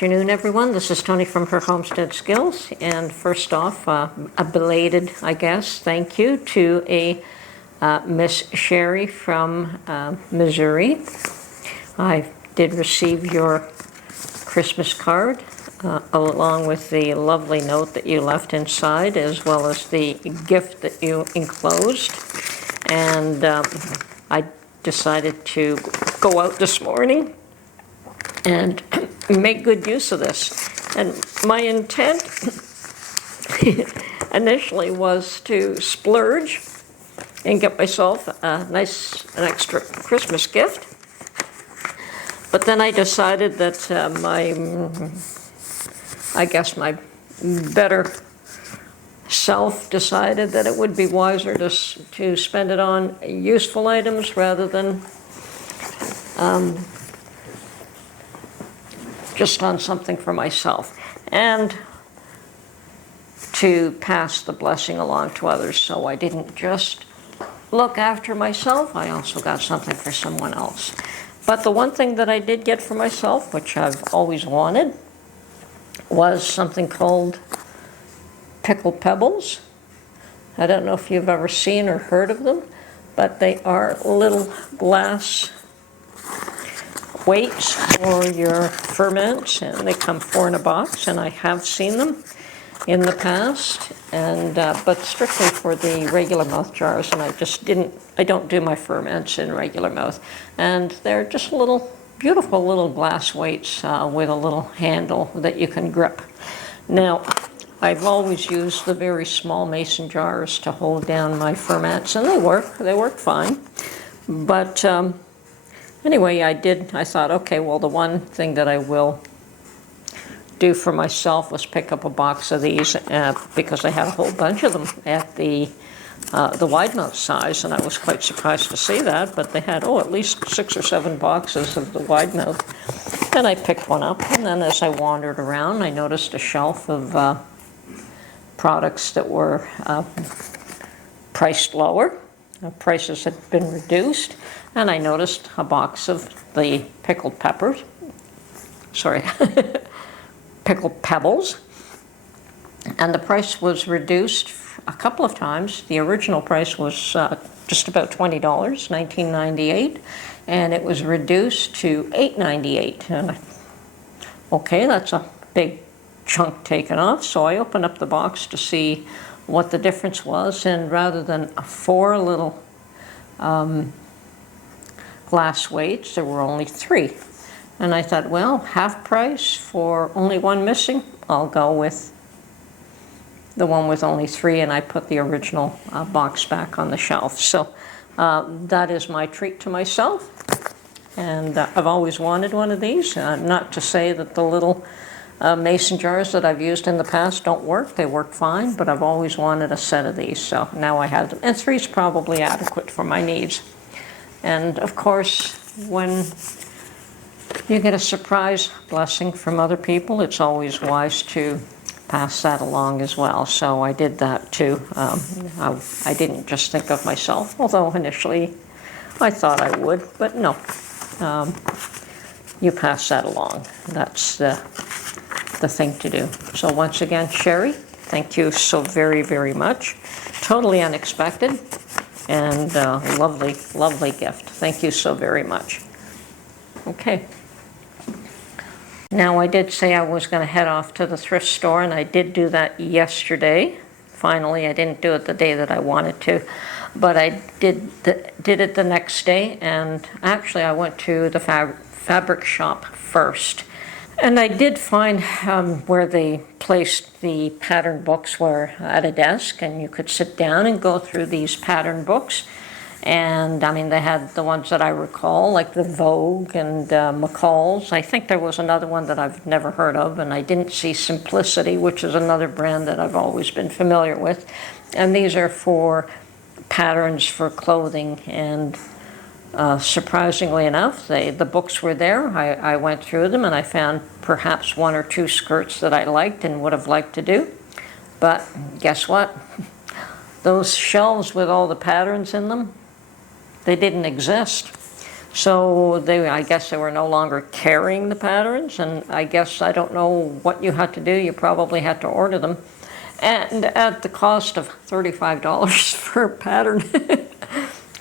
afternoon, everyone. This is Tony from Her Homestead Skills. And first off, a belated, I guess, thank you to a Miss Sherry from Missouri. I did receive your Christmas card along with the lovely note that you left inside, as well as the gift that you enclosed. And I decided to go out this morning and make good use of this. And my intent initially was to splurge and get myself an extra Christmas gift. But then I decided that I guess my better self decided that it would be wiser to spend it on useful items rather than just on something for myself, and to pass the blessing along to others. So I didn't just look after myself, I also got something for someone else. But the one thing that I did get for myself, which I've always wanted, was something called Pickle Pebbles. I don't know if you've ever seen or heard of them, but they are little glass weights for your ferments, and they come 4 in a box, and I have seen them in the past, and but strictly for the regular mouth jars, and I don't do my ferments in regular mouth. And they're just little, beautiful little glass weights with a little handle that you can grip. Now, I've always used the very small mason jars to hold down my ferments, and they work fine. But anyway, I thought, okay, well, the one thing that I will do for myself was pick up a box of these because I had a whole bunch of them at the wide mouth size, and I was quite surprised to see that, but they had, at least 6 or 7 boxes of the wide mouth. And I picked one up, and then as I wandered around, I noticed a shelf of products that were priced lower. Prices had been reduced, and I noticed a box of the pickled peppers. Sorry. Pickle Pebbles, and the price was reduced a couple of times. The original price was just about $20, $19.98, and it was reduced to $8.98. And okay, that's a big chunk taken off. So I opened up the box to see what the difference was, and rather than 4 little glass weights, there were only 3. And I thought, well, half price for only one missing, I'll go with the one with only 3, and I put the original box back on the shelf. So that is my treat to myself, and I've always wanted one of these. Not to say that the little mason jars that I've used in the past don't work. They work fine, but I've always wanted a set of these, so now I have them. And 3 is probably adequate for my needs. And of course, when you get a surprise blessing from other people, it's always wise to pass that along as well. So I did that too. I didn't just think of myself, although initially I thought I would, but no. You pass that along. That's the thing to do. So once again, Sherry, thank you so very, very much. Totally unexpected, and lovely, lovely gift. Thank you so very much. Okay. Now, I did say I was going to head off to the thrift store, and I did do that yesterday. Finally, I didn't do it the day that I wanted to, but I did it the next day, and actually I went to the fabric shop first. And I did find where they placed the pattern books were at a desk, and you could sit down and go through these pattern books. And I mean, they had the ones that I recall, like the Vogue and McCall's. I think there was another one that I've never heard of, and I didn't see Simplicity, which is another brand that I've always been familiar with. And these are for patterns for clothing, and surprisingly enough, the books were there. I went through them, and I found perhaps 1 or 2 skirts that I liked and would have liked to do. But guess what? Those shelves with all the patterns in them, they didn't exist. So I guess they were no longer carrying the patterns, and I guess I don't know what you had to do. You probably had to order them. And at the cost of $35 for a pattern.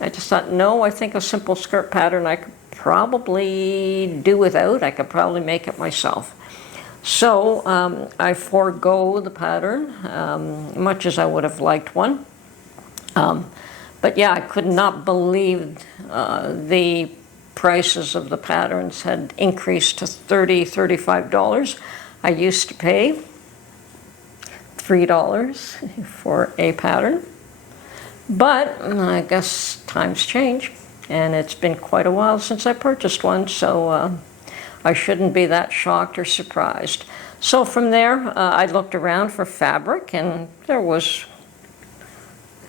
I just thought, no, I think a simple skirt pattern I could probably do without. I could probably make it myself. So I forego the pattern, much as I would have liked one. But yeah, I could not believe the prices of the patterns had increased to $30, $35. I used to pay $3 for a pattern. But I guess times change, and it's been quite a while since I purchased one, so I shouldn't be that shocked or surprised. So from there, I looked around for fabric, and there was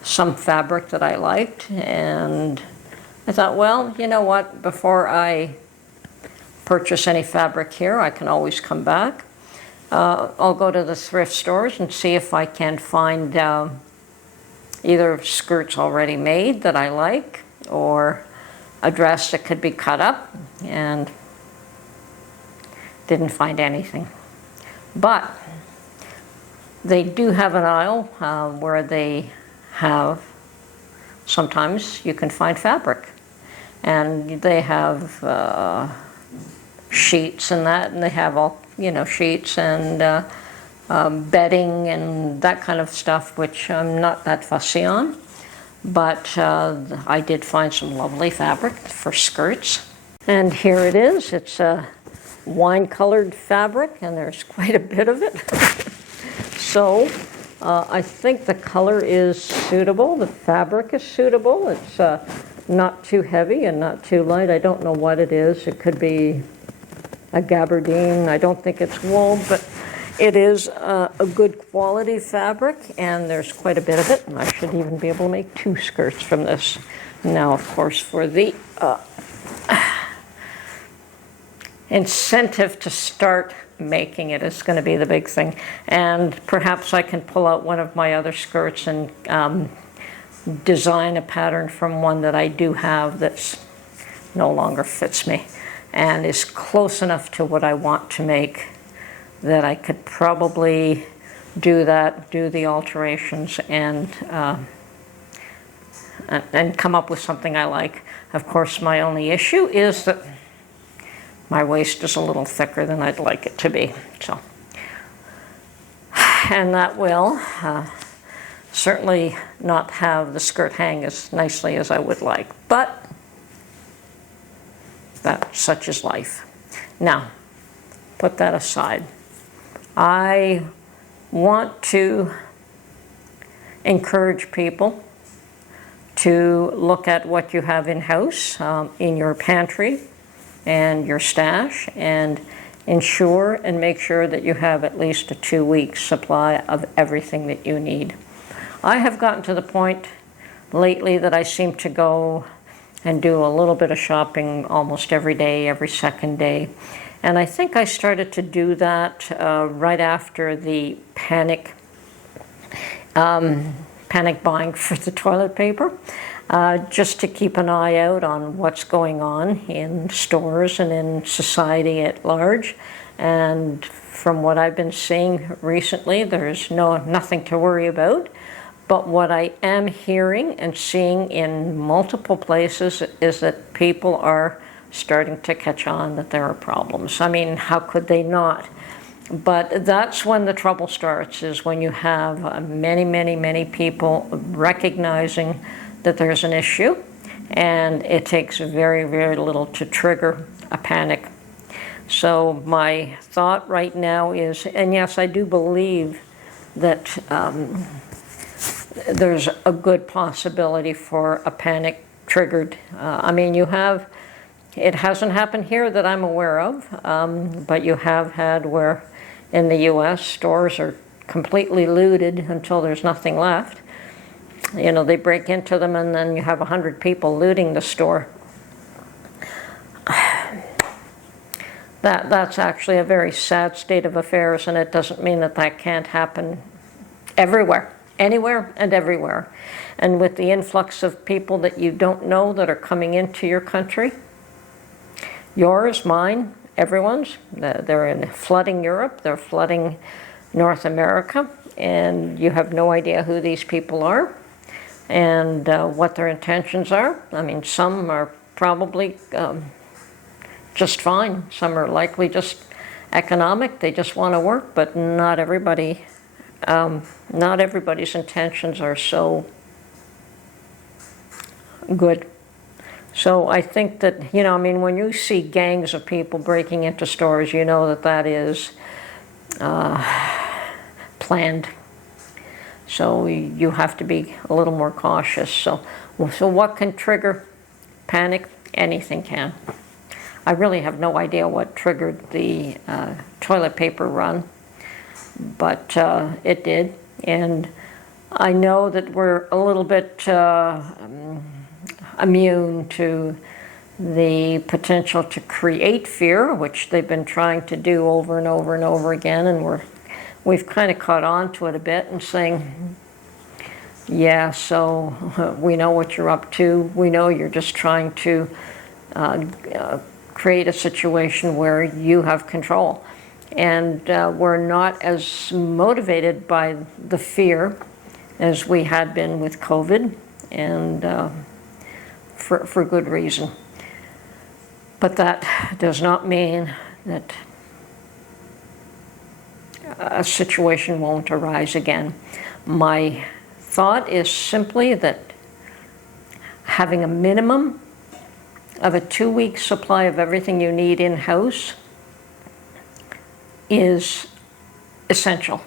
some fabric that I liked, and I thought, well, you know what, before I purchase any fabric here, I can always come back. I'll go to the thrift stores and see if I can find either skirts already made that I like, or a dress that could be cut up, and didn't find anything. But they do have an aisle where they have, sometimes you can find fabric, and they have sheets and that, and they have all, you know, sheets and bedding and that kind of stuff, which I'm not that fussy on. But I did find some lovely fabric for skirts. And here it is. It's a wine-colored fabric, and there's quite a bit of it. So I think the color is suitable. The fabric is suitable. It's not too heavy and not too light. I don't know what it is. It could be a gabardine. I don't think it's wool, but it is a good quality fabric, and there's quite a bit of it, and I should even be able to make 2 skirts from this. Now, of course, for the incentive to start making it is going to be the big thing, and perhaps I can pull out one of my other skirts and design a pattern from one that I do have that's no longer fits me and is close enough to what I want to make that I could probably do that, do the alterations, and come up with something I like. Of course, my only issue is that my waist is a little thicker than I'd like it to be. So, and that will certainly not have the skirt hang as nicely as I would like, but such is life. Now, put that aside. I want to encourage people to look at what you have in-house, in your pantry and your stash, and ensure and make sure that you have at least a 2-week supply of everything that you need. I have gotten to the point lately that I seem to go and do a little bit of shopping almost every day, every second day. And I think I started to do that right after the panic buying for the toilet paper, just to keep an eye out on what's going on in stores and in society at large. And from what I've been seeing recently, there's nothing to worry about. But what I am hearing and seeing in multiple places is that people are starting to catch on that there are problems. I mean, how could they not? But that's when the trouble starts, is when you have many people recognizing that there's an issue, and it takes very, very little to trigger a panic. So my thought right now is, and yes, I do believe that there's a good possibility for a panic triggered. I mean, it hasn't happened here that I'm aware of, but you have had where in the US stores are completely looted until there's nothing left. You know, they break into them and then you have 100 people looting the store. That's actually a very sad state of affairs, and it doesn't mean that can't happen everywhere, anywhere and everywhere. And with the influx of people that you don't know that are coming into your country, Yours, mine, everyone's. They're flooding Europe, they're flooding North America, and you have no idea who these people are and what their intentions are. I mean, some are probably just fine. Some are likely just economic. They just want to work, but not everybody. Not everybody's intentions are so good. So I think that, I mean, when you see gangs of people breaking into stores, you know that that is planned. So you have to be a little more cautious. So what can trigger panic? Anything can. I really have no idea what triggered the toilet paper run, but it did. And I know that we're a little bit immune to the potential to create fear, which they've been trying to do over and over and over again, and we've kind of caught on to it a bit and saying, yeah, so we know what you're up to. We know you're just trying to create a situation where you have control. And we're not as motivated by the fear as we had been with COVID, and for good reason. But that does not mean that a situation won't arise again. My thought is simply that having a minimum of a 2-week supply of everything you need in-house is essential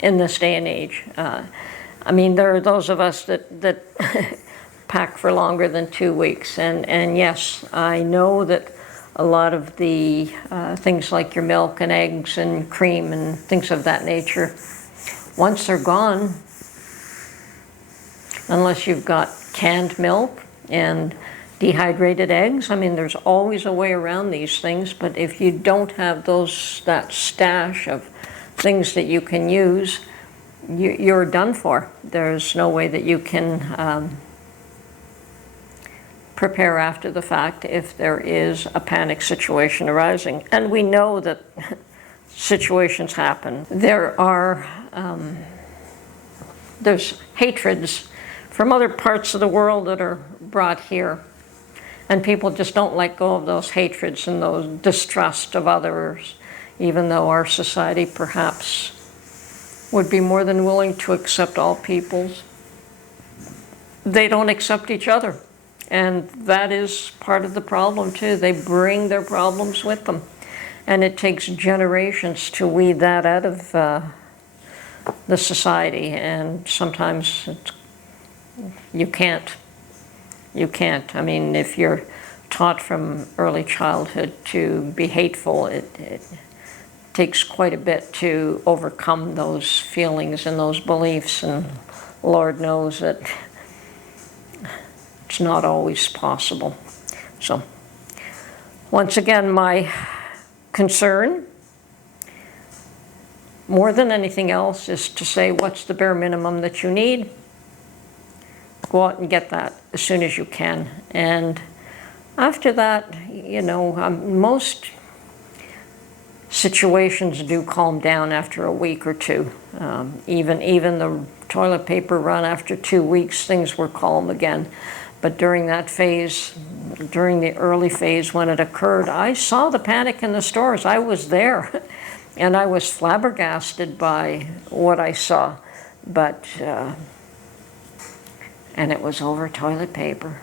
in this day and age. I mean, there are those of us that pack for longer than 2 weeks, and yes, I know that a lot of the things like your milk and eggs and cream and things of that nature, once they're gone, unless you've got canned milk and dehydrated eggs, I mean, there's always a way around these things, but if you don't have that stash of things that you can use, you're done for. There's no way that you can prepare after the fact if there is a panic situation arising. And we know that situations happen. There's hatreds from other parts of the world that are brought here. And people just don't let go of those hatreds and those distrust of others, even though our society perhaps would be more than willing to accept all peoples. They don't accept each other. And that is part of the problem too. They bring their problems with them. And it takes generations to weed that out of the society. And sometimes you can't. You can't. I mean, if you're taught from early childhood to be hateful, it takes quite a bit to overcome those feelings and those beliefs. And Lord knows that it's not always possible. So, once again, my concern, more than anything else, is to say, what's the bare minimum that you need? Go out and get that as soon as you can. And after that, most situations do calm down after a week or two. Even the toilet paper run, after 2 weeks, things were calm again. But during that phase, during the early phase when it occurred, I saw the panic in the stores. I was there, and I was flabbergasted by what I saw. But, and it was over toilet paper.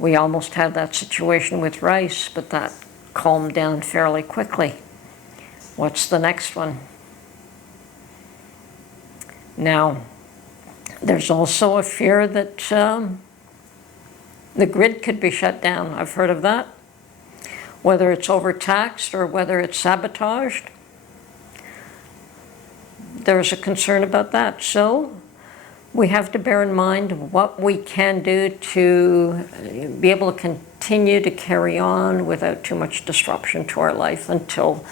We almost had that situation with rice, but that calmed down fairly quickly. What's the next one? Now, there's also a fear that the grid could be shut down. I've heard of that. Whether it's overtaxed or whether it's sabotaged, there's a concern about that. So we have to bear in mind what we can do to be able to continue to carry on without too much disruption to our life until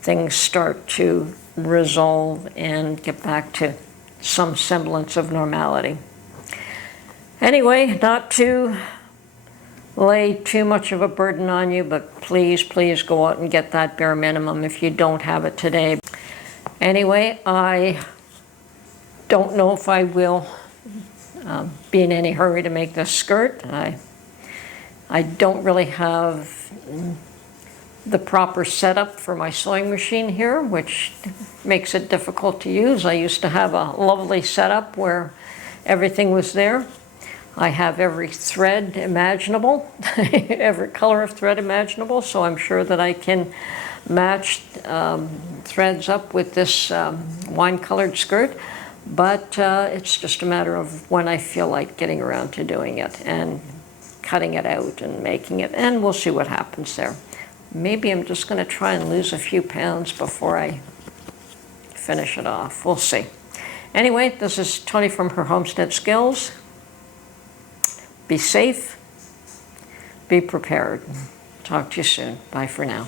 things start to resolve and get back to some semblance of normality. Anyway, not to lay too much of a burden on you, but please, please go out and get that bare minimum if you don't have it today. Anyway, I don't know if I will be in any hurry to make this skirt. I don't really have the proper setup for my sewing machine here, which makes it difficult to use. I used to have a lovely setup where everything was there. I have every thread imaginable, every color of thread imaginable, so I'm sure that I can match threads up with this wine-colored skirt, but it's just a matter of when I feel like getting around to doing it and cutting it out and making it, and we'll see what happens there. Maybe I'm just going to try and lose a few pounds before I finish it off. We'll see. Anyway, this is Tony from Her Homestead Skills. Be safe, be prepared. Talk to you soon. Bye for now.